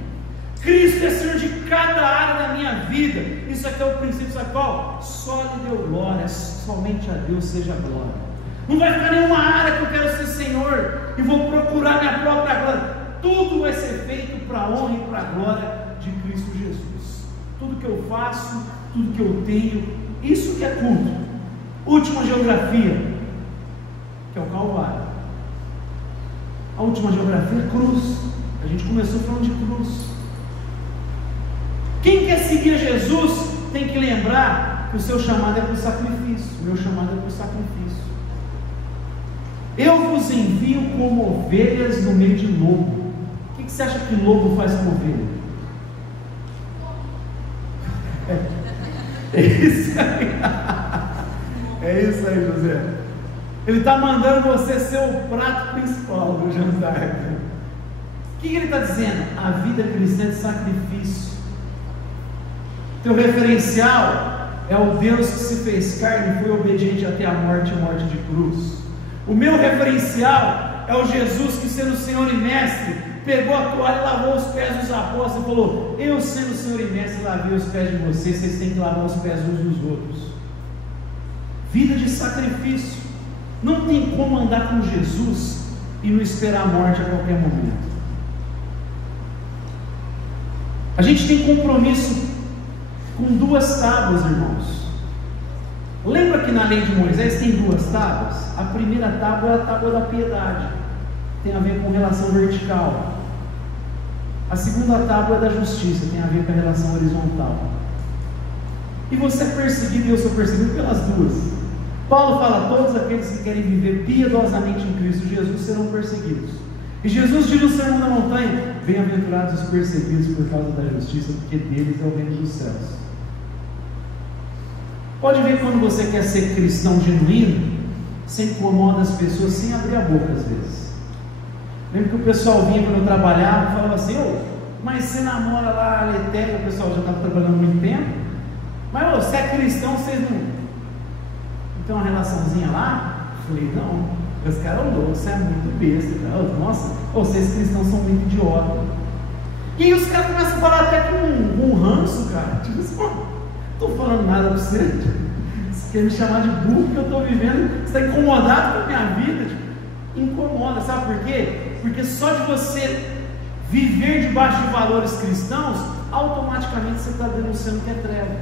Cristo é Senhor de cada área da minha vida. Isso aqui é o princípio, sabe qual? Só lhe deu glória, somente a Deus seja glória. Não vai ficar nenhuma área que eu quero ser Senhor e vou procurar minha própria glória. Tudo vai ser feito para a honra e para a glória de Cristo Jesus. Tudo que eu faço, tudo que eu tenho, isso que é culto. Última geografia, que é o Calvário. A última geografia é cruz. A gente começou falando de cruz. Quem quer seguir Jesus tem que lembrar que o seu chamado é para o sacrifício. O meu chamado é para o sacrifício. Eu vos envio como ovelhas no meio de lobo. O que você acha que lobo faz com ovelha? É isso aí. É isso aí, José. Ele está mandando você ser o prato principal do jantar. O que ele está dizendo? A vida cristã é de sacrifício. Teu referencial é o Deus que se fez carne e foi obediente até a morte de cruz. O meu referencial é o Jesus que, sendo Senhor e Mestre, pegou a toalha e lavou os pés dos apóstolos e falou: eu, sendo Senhor e Mestre, lavei os pés de vocês, vocês têm que lavar os pés uns dos outros. vida de sacrifício. Não tem como andar com Jesus e não esperar a morte a qualquer momento. A gente tem compromisso com 2 tábuas, irmãos. Lembra que na lei de Moisés tem 2 tábuas? A primeira tábua é a tábua da piedade, tem a ver com relação vertical. A segunda tábua é da justiça, tem a ver com a relação horizontal. E você é perseguido e eu sou perseguido pelas 2. Paulo fala: todos aqueles que querem viver piedosamente em Cristo Jesus serão perseguidos. E Jesus diz no Sermão da Montanha: bem-aventurados os perseguidos por causa da justiça, porque deles é o reino dos céus. Pode ver, quando você quer ser cristão genuíno, você incomoda as pessoas sem abrir a boca às vezes. Lembro que o pessoal vinha quando eu trabalhava e falava assim: mas você namora lá a Letéria, o pessoal já estava trabalhando há muito tempo, mas você é cristão, vocês não tem uma relaçãozinha lá? Eu falei: não. Os caras olhou: você é muito besta, cara. Nossa, vocês cristãos são muito idiotas. E aí os caras começam a falar até com um ranço, cara. Tipo assim: não estou falando nada para você. Você quer me chamar de burro que eu estou vivendo? Você está incomodado com a minha vida? Tipo, incomoda, sabe por quê? Porque só de você viver debaixo de valores cristãos, automaticamente você está denunciando que é treva.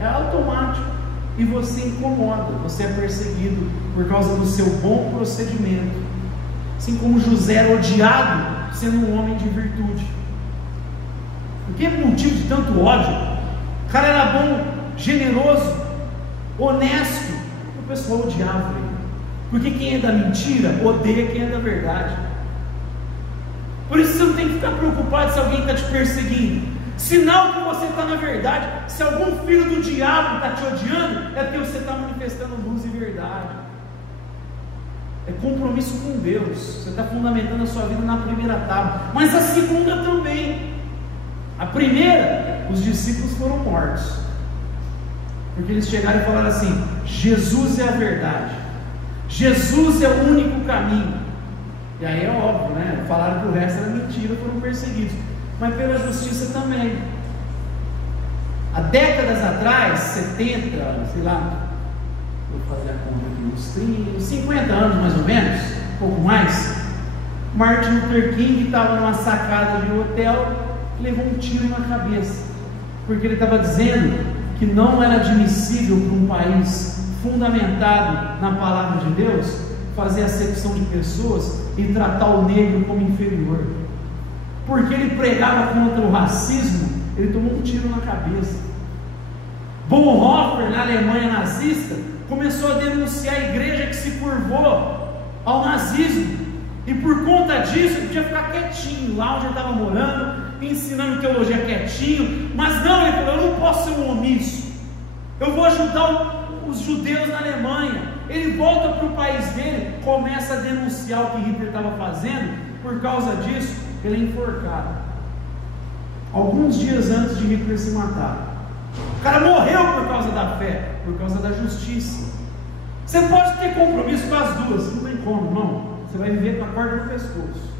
É automático. E você incomoda, você é perseguido por causa do seu bom procedimento. Assim como José era odiado, sendo um homem de virtude. Por que motivo de tanto ódio? O cara era bom, generoso, honesto, o pessoal odiava ele. Porque quem é da mentira odeia quem é da verdade. Por isso você não tem que ficar preocupado se alguém está te perseguindo. Sinal que você está na verdade. Se algum filho do diabo está te odiando, é porque você está manifestando luz e verdade. É compromisso com Deus. Você está fundamentando a sua vida na primeira tábua, mas a segunda também. A primeira, os discípulos foram mortos, porque eles chegaram e falaram assim: Jesus é a verdade, Jesus é o único caminho. E aí é óbvio, né? Falaram que o resto era mentira, foram perseguidos, mas pela justiça também. Há décadas atrás, 70, sei lá, vou fazer a conta aqui, uns 30, 50 anos mais ou menos, um pouco mais, Martin Luther King estava numa sacada de um hotel e levou um tiro na cabeça, porque ele estava dizendo que não era admissível para um país fundamentado na palavra de Deus fazer acepção de pessoas e tratar o negro como inferior. Porque ele pregava contra o racismo, ele tomou um tiro na cabeça. Bonhoeffer, na Alemanha nazista, começou a denunciar a igreja que se curvou ao nazismo, e por conta disso ele podia ficar quietinho lá onde ele estava morando, ensinando teologia quietinho, mas não, ele falou: eu não posso ser um omisso, eu vou ajudar os judeus na Alemanha. Ele volta para o país dele, começa a denunciar o que Hitler estava fazendo. Por causa disso, ele é enforcado, alguns dias antes de Hitler se matar. O cara morreu por causa da fé, por causa da justiça. Você pode ter compromisso com as duas, não tem como, irmão. Você vai viver com a corda no pescoço.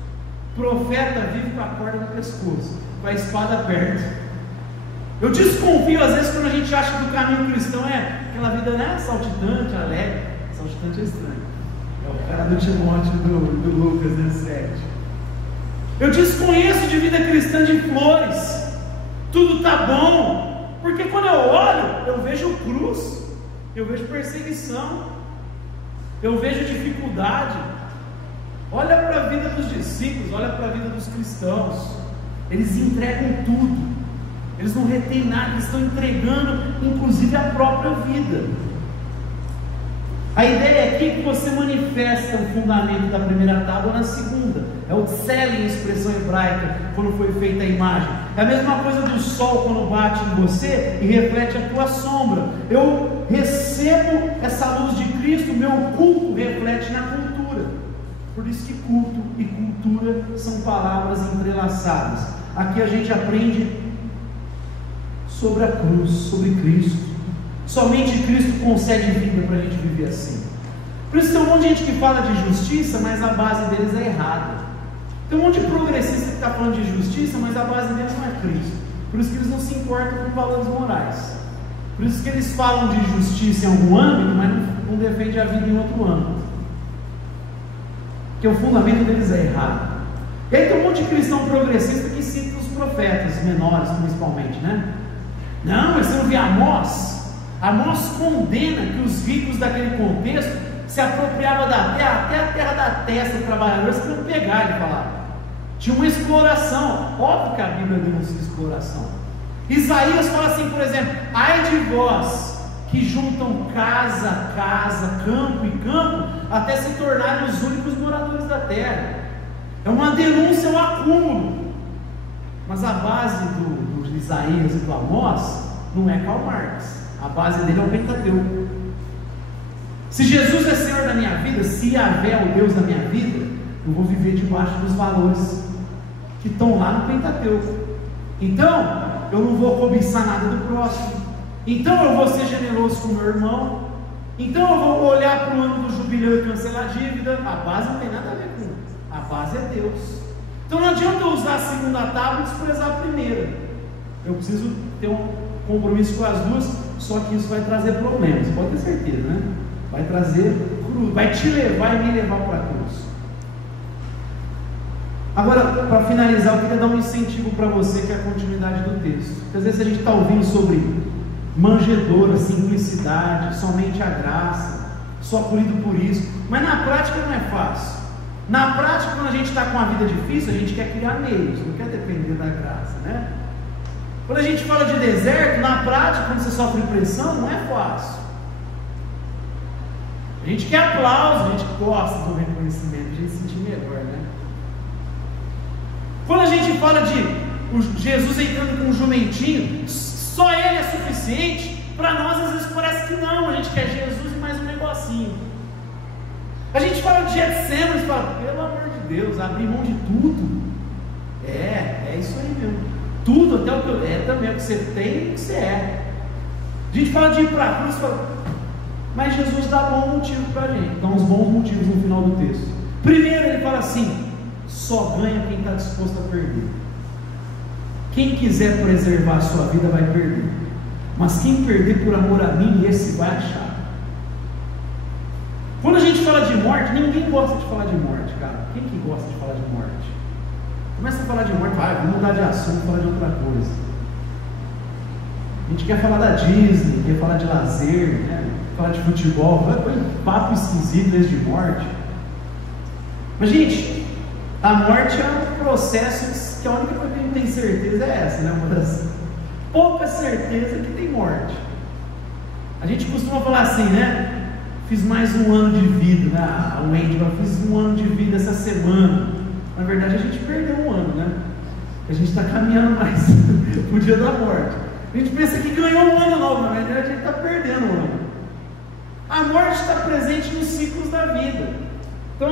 Profeta vive com a corda no pescoço, com a espada perto. Eu desconfio às vezes quando a gente acha que o caminho cristão é aquela vida, né, saltitante, alegre. Saltitante é estranho, é o cara do Timóteo do Lucas, né, 7. Eu desconheço de vida cristã de flores, tudo está bom, porque quando eu olho, eu vejo cruz, eu vejo perseguição, eu vejo dificuldade. Olha para a vida dos discípulos, olha para a vida dos cristãos, eles entregam tudo, eles não retêm nada, eles estão entregando inclusive a própria vida. A ideia aqui é que você manifesta o fundamento da primeira tábua na segunda. É o tselem, expressão hebraica, quando foi feita a imagem. É a mesma coisa do sol quando bate em você e reflete a tua sombra. Eu recebo essa luz de Cristo, meu culto reflete na cultura. Por isso que culto e cultura são palavras entrelaçadas. Aqui a gente aprende sobre a cruz, sobre Cristo. Somente Cristo concede vida para a gente viver assim. Por isso tem um monte de gente que fala de justiça, mas a base deles é errada. Tem um monte de progressista que está falando de justiça, mas a base deles não é Cristo. Por isso que eles não se importam com valores morais. Por isso que eles falam de justiça em algum âmbito, mas não defendem a vida em outro âmbito. Porque o fundamento deles é errado. E aí tem um monte de cristão progressista que cita os profetas menores, principalmente, né? Não, mas você não vê Amós? Amós condena que os ricos daquele contexto se apropriavam da terra, até a terra da testa dos trabalhadores, que não pegar, ele falava. Tinha uma exploração. Óbvio que a Bíblia denuncia exploração. Isaías fala assim, por exemplo: ai de vós que juntam casa a casa, campo e campo, até se tornarem os únicos moradores da terra. É uma denúncia ao acúmulo. Mas a base do Isaías e do Amós não é Karl Marx. A base dele é o Pentateuco. Se Jesus é Senhor da minha vida, se Yahvé é o Deus da minha vida, eu vou viver debaixo dos valores que estão lá no Pentateuco. Então, eu não vou cobiçar nada do próximo. Então, eu vou ser generoso com o meu irmão. Então, eu vou olhar para o ano do jubileu e cancelar a dívida. A base não tem nada a ver com isso. A base é Deus. Então, não adianta eu usar a segunda tábua e desprezar a primeira. Eu preciso ter um compromisso com as duas. Só que isso vai trazer problemas, pode ter certeza, né? Vai trazer cruz, vai te levar e me levar para a cruz. Agora, para finalizar, eu queria dar um incentivo para você, que é a continuidade do texto. Porque às vezes a gente está ouvindo sobre manjedoura, simplicidade, somente a graça, só polido por isso, mas na prática não é fácil. Na prática, quando a gente está com uma vida difícil, a gente quer criar meios, não quer depender da graça, né? Quando a gente fala de deserto, na prática, quando você sofre pressão, não é fácil. A gente quer aplauso, a gente gosta do reconhecimento, a gente se sentir melhor, né? Quando a gente fala de Jesus entrando com um jumentinho, só ele é suficiente. Para nós às vezes parece que não, a gente quer Jesus e mais um negocinho. A gente fala de Getsêmanis e fala: pelo amor de Deus, abrir mão de tudo. É isso aí mesmo. Tudo, até o que também o que você tem e o que você é. A gente fala de ir para a cruz e fala: mas Jesus dá bom motivo para a gente. Dá uns bons motivos no final do texto. Primeiro ele fala assim: só ganha quem está disposto a perder. Quem quiser preservar a sua vida vai perder, mas quem perder por amor a mim, esse vai achar. Quando a gente fala de morte, ninguém gosta de falar de morte, cara. Quem que gosta de falar de morte? Começa a falar de morte, vamos mudar de assunto, falar de outra coisa. A gente quer falar da Disney, quer falar de lazer, né? Falar de futebol, papo esquisito desde de morte. Mas gente, a morte é um processo que a única coisa que a gente tem certeza é essa, né? Uma das poucas certezas que tem morte. A gente costuma falar assim, né? Fiz mais um ano de vida, né? O Andy fala: fiz um ano de vida essa semana. Na verdade, a gente perdeu um ano, né? A gente está caminhando mais para o dia da morte. A gente pensa que ganhou um ano novo, na verdade, a gente está perdendo um ano. A morte está presente nos ciclos da vida. Então,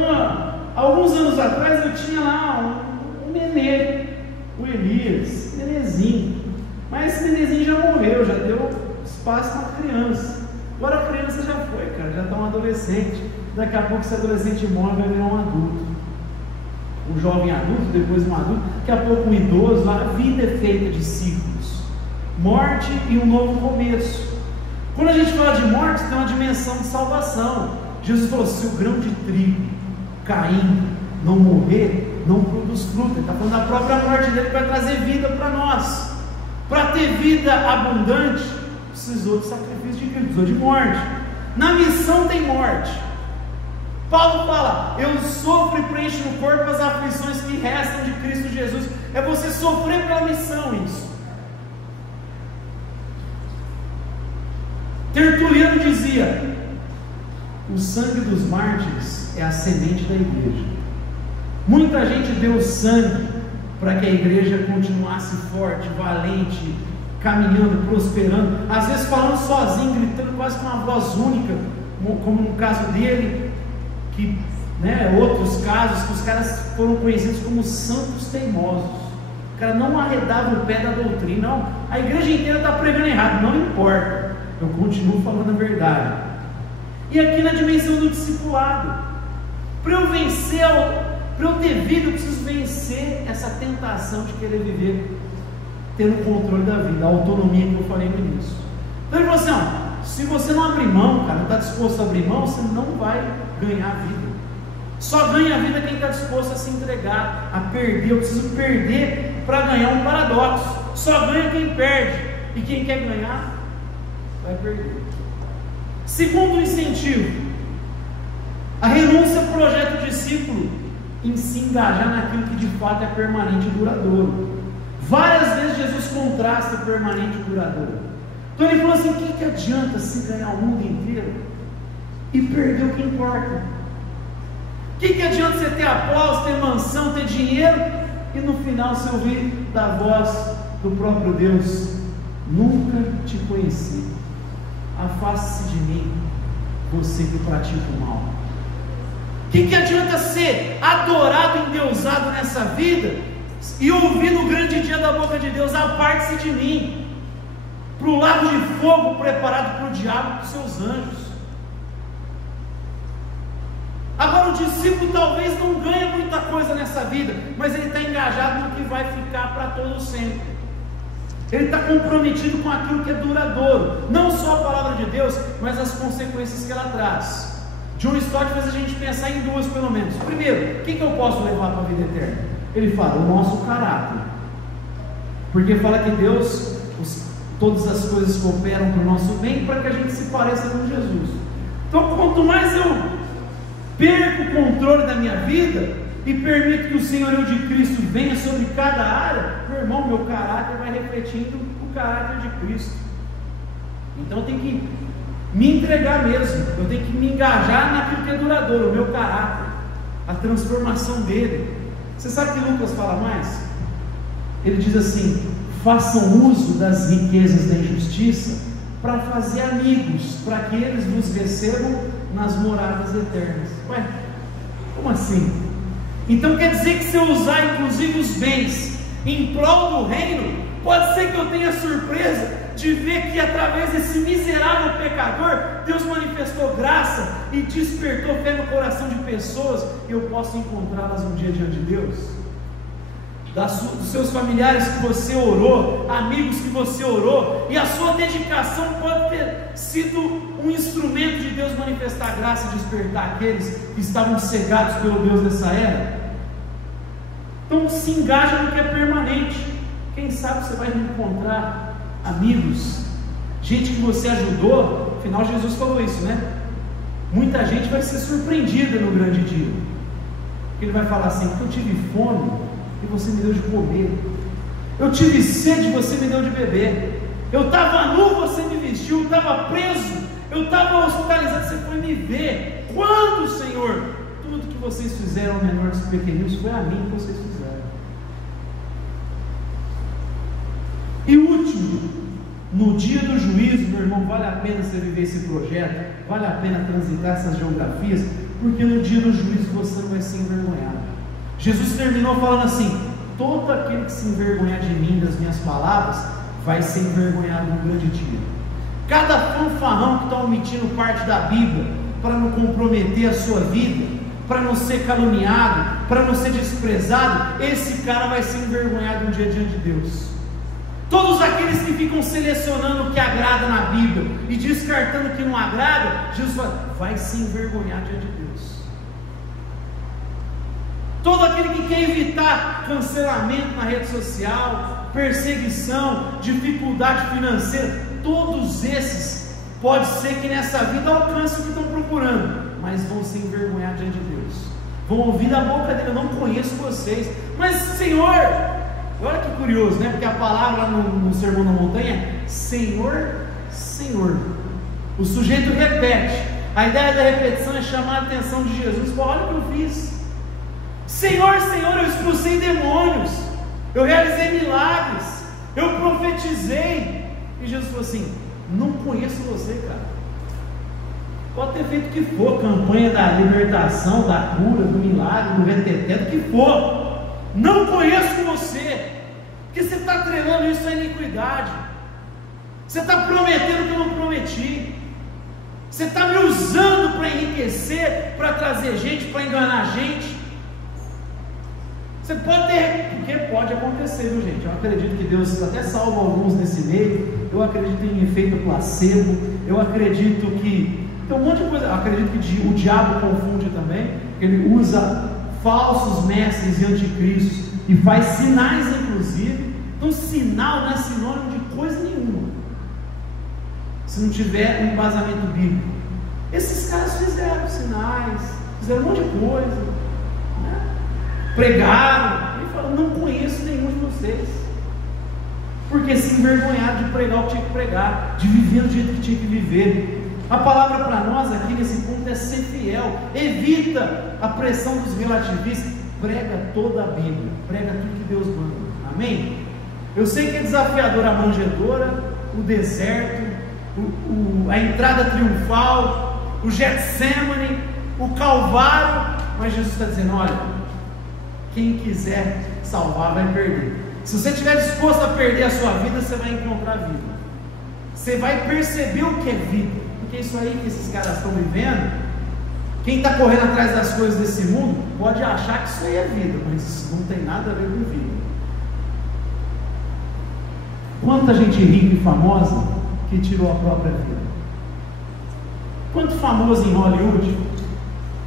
alguns anos atrás, eu tinha lá um nenê, o Elias, um nenezinho. Mas esse nenezinho já morreu, já deu espaço para a criança. Agora a criança já foi, cara, já está um adolescente. Daqui a pouco esse adolescente morre, vai virar um adulto. Um jovem adulto, depois um adulto, daqui a pouco um idoso. A vida é feita de ciclos, morte e um novo começo. Quando a gente fala de morte, tem uma dimensão de salvação. Jesus falou: se o grão de trigo caindo não morrer, não produz fruto. Ele está falando da própria morte dele, que vai trazer vida para nós. Para ter vida abundante, precisou de sacrifício de Cristo, precisou de morte. Na missão tem morte. Paulo fala: eu sofro e preencho no corpo as aflições que restam de Cristo Jesus. É você sofrer pela missão, isso. Tertuliano dizia: o sangue dos mártires é a semente da igreja. Muita gente deu sangue para que a igreja continuasse forte, valente, caminhando, prosperando, às vezes falando sozinho, gritando quase com uma voz única, como no caso dele, que, né, outros casos que os caras foram conhecidos como santos teimosos. O cara não arredava o pé da doutrina. Não, a igreja inteira está pregando errado, não importa, eu continuo falando a verdade. E aqui na dimensão do discipulado, para eu vencer, para eu ter vida, eu preciso vencer essa tentação de querer viver tendo o controle da vida, a autonomia que eu falei no início. Então ele falou assim: ó, se você não abrir mão, cara, não está disposto a abrir mão, você não vai ganhar a vida. Só ganha a vida quem está disposto a se entregar, a perder. Eu preciso perder para ganhar. Um paradoxo. Só ganha quem perde, e quem quer ganhar vai perder. Segundo incentivo, a renúncia ao projeto discípulo em se engajar naquilo que de fato é permanente e duradouro. Várias vezes Jesus contrasta o permanente e duradouro. Então ele falou assim: o que adianta se ganhar o mundo inteiro e perder o que importa? O que adianta você ter aplauso, ter mansão, ter dinheiro, e no final você ouvir da voz do próprio Deus: nunca te conheci, afaste-se de mim, você que pratica o mal. O que adianta ser adorado, endeusado nessa vida, e ouvir no grande dia da boca de Deus: aparte-se de mim, para o lago de fogo preparado para o diabo e para os seus anjos? Agora, o discípulo talvez não ganhe muita coisa nessa vida, mas ele está engajado no que vai ficar para todo sempre. Ele está comprometido com aquilo que é duradouro, não só a palavra de Deus, mas as consequências que ela traz. John Stott faz a gente pensar em duas pelo menos. Primeiro, o que eu posso levar para a vida eterna? Ele fala: o nosso caráter, porque fala que Deus, todas as coisas cooperam para o nosso bem, para que a gente se pareça com Jesus. Então, quanto mais eu perco o controle da minha vida e permito que o senhorio de Cristo venha sobre cada área, meu irmão, meu caráter vai refletindo o caráter de Cristo. Então eu tenho que me entregar mesmo, eu tenho que me engajar naquilo que é duradouro, o meu caráter, a transformação dele. Você sabe que Lucas fala mais? Ele diz assim: façam uso das riquezas da injustiça para fazer amigos, para que eles vos recebam nas moradas eternas. Ué, como assim? Então quer dizer que se eu usar inclusive os bens em prol do reino, pode ser que eu tenha surpresa de ver que através desse miserável pecador, Deus manifestou graça e despertou fé no coração de pessoas, e eu posso encontrá-las um dia diante de Deus. Dos seus familiares que você orou, amigos que você orou, e a sua dedicação pode ter sido um instrumento de Deus manifestar graça e despertar aqueles que estavam cegados pelo Deus dessa era. Então se engaja no que é permanente. Quem sabe você vai encontrar amigos, gente que você ajudou. Afinal, Jesus falou isso, né? Muita gente vai ser surpreendida no grande dia. Ele vai falar assim: porque eu tive fome e você me deu de comer, eu tive sede e você me deu de beber, eu estava nu, você me vestiu, eu estava preso, eu estava hospitalizado, você foi me ver. Quando, Senhor? Tudo que vocês fizeram ao menor dos pequeninos foi a mim que vocês fizeram. E último, no dia do juízo, meu irmão, vale a pena você viver esse projeto, vale a pena transitar essas geografias, porque no dia do juízo você não vai ser envergonhado. Jesus terminou falando assim: todo aquele que se envergonhar de mim, das minhas palavras, vai ser envergonhado no grande dia. Cada fanfarrão que está omitindo parte da Bíblia para não comprometer a sua vida, para não ser caluniado, para não ser desprezado, esse cara vai ser envergonhado um dia diante de Deus. Todos aqueles que ficam selecionando o que agrada na Bíblia e descartando o que não agrada, Jesus fala: vai se envergonhar diante de Deus. Todo aquele que quer evitar cancelamento na rede social, perseguição, dificuldade financeira, todos esses, pode ser que nessa vida alcancem o que estão procurando, mas vão se envergonhar diante de Deus. Vão ouvir da boca dele: eu não conheço vocês. Mas Senhor, olha que curioso, né? Porque a palavra lá no Sermão da Montanha é Senhor, Senhor. O sujeito repete. A ideia da repetição é chamar a atenção de Jesus. Fala: olha o que eu fiz. Senhor, Senhor, eu expulsei demônios, eu realizei milagres, eu profetizei. E Jesus falou assim: não conheço você, cara. Pode ter feito o que for, campanha da libertação, da cura, do milagre, do reteté, do que for, não conheço você, porque você está treinando isso à iniquidade, você está prometendo o que eu não prometi, você está me usando para enriquecer, para trazer gente, para enganar gente. Você pode ter, porque pode acontecer, viu gente? Eu acredito que Deus até salva alguns nesse meio. Eu acredito em efeito placebo. Eu acredito que tem um monte de coisa. Eu acredito que o diabo confunde também. Ele usa falsos mestres e anticristos e faz sinais, inclusive. Então, sinal não é sinônimo de coisa nenhuma, se não tiver um embasamento bíblico. Esses caras fizeram sinais, fizeram um monte de coisa, né? Pregaram. Ele falou: não conheço nenhum de vocês, porque se envergonharam de pregar o que tinha que pregar, de viver do jeito que tinha que viver. A palavra para nós aqui nesse ponto é ser fiel. Evita a pressão dos relativistas. Prega toda a Bíblia, prega tudo que Deus manda. Amém? Eu sei que é desafiador a manjedoura, o deserto, a entrada triunfal, o Getsemane, o Calvário, mas Jesus está dizendo: olha, quem quiser salvar vai perder. Se você estiver disposto a perder a sua vida, você vai encontrar vida. Você vai perceber o que é vida, porque isso aí que esses caras estão vivendo, quem está correndo atrás das coisas desse mundo pode achar que isso aí é vida, mas isso não tem nada a ver com vida. Quanta gente rica e famosa que tirou a própria vida. Quanto famoso em Hollywood,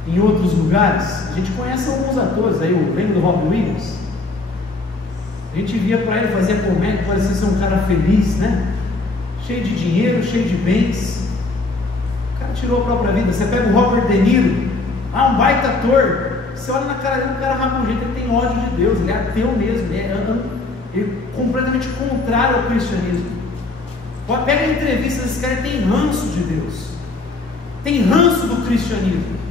em outros lugares. A gente conhece alguns atores aí. Lembra do Robin Williams? A gente via para ele, fazia comédia, parecia ser um cara feliz, né? Cheio de dinheiro, cheio de bens. O cara tirou a própria vida. Você pega o Robert De Niro, um baita ator. Você olha na cara dele, um cara rabugento, ele tem ódio de Deus, ele é ateu mesmo, ele é completamente contrário ao cristianismo. Pega a entrevista desse cara, ele tem ranço de Deus, tem ranço do cristianismo.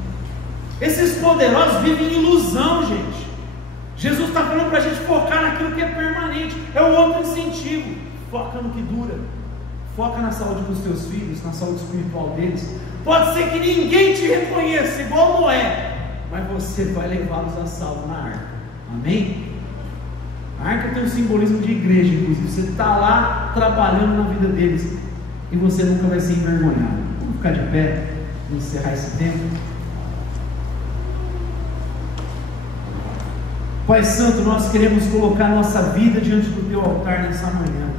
Esses poderosos vivem em ilusão, gente. Jesus está falando para a gente focar naquilo que é permanente. É o outro incentivo. Foca no que dura. Foca na saúde dos teus filhos, na saúde espiritual deles. Pode ser que ninguém te reconheça, igual Noé, mas você vai levá-los a salvo na arca. Amém? A arca tem um simbolismo de igreja, inclusive. Você está lá trabalhando na vida deles e você nunca vai ser envergonhado. Vamos ficar de pé e encerrar esse tempo. Pai Santo, nós queremos colocar nossa vida diante do Teu altar nessa manhã.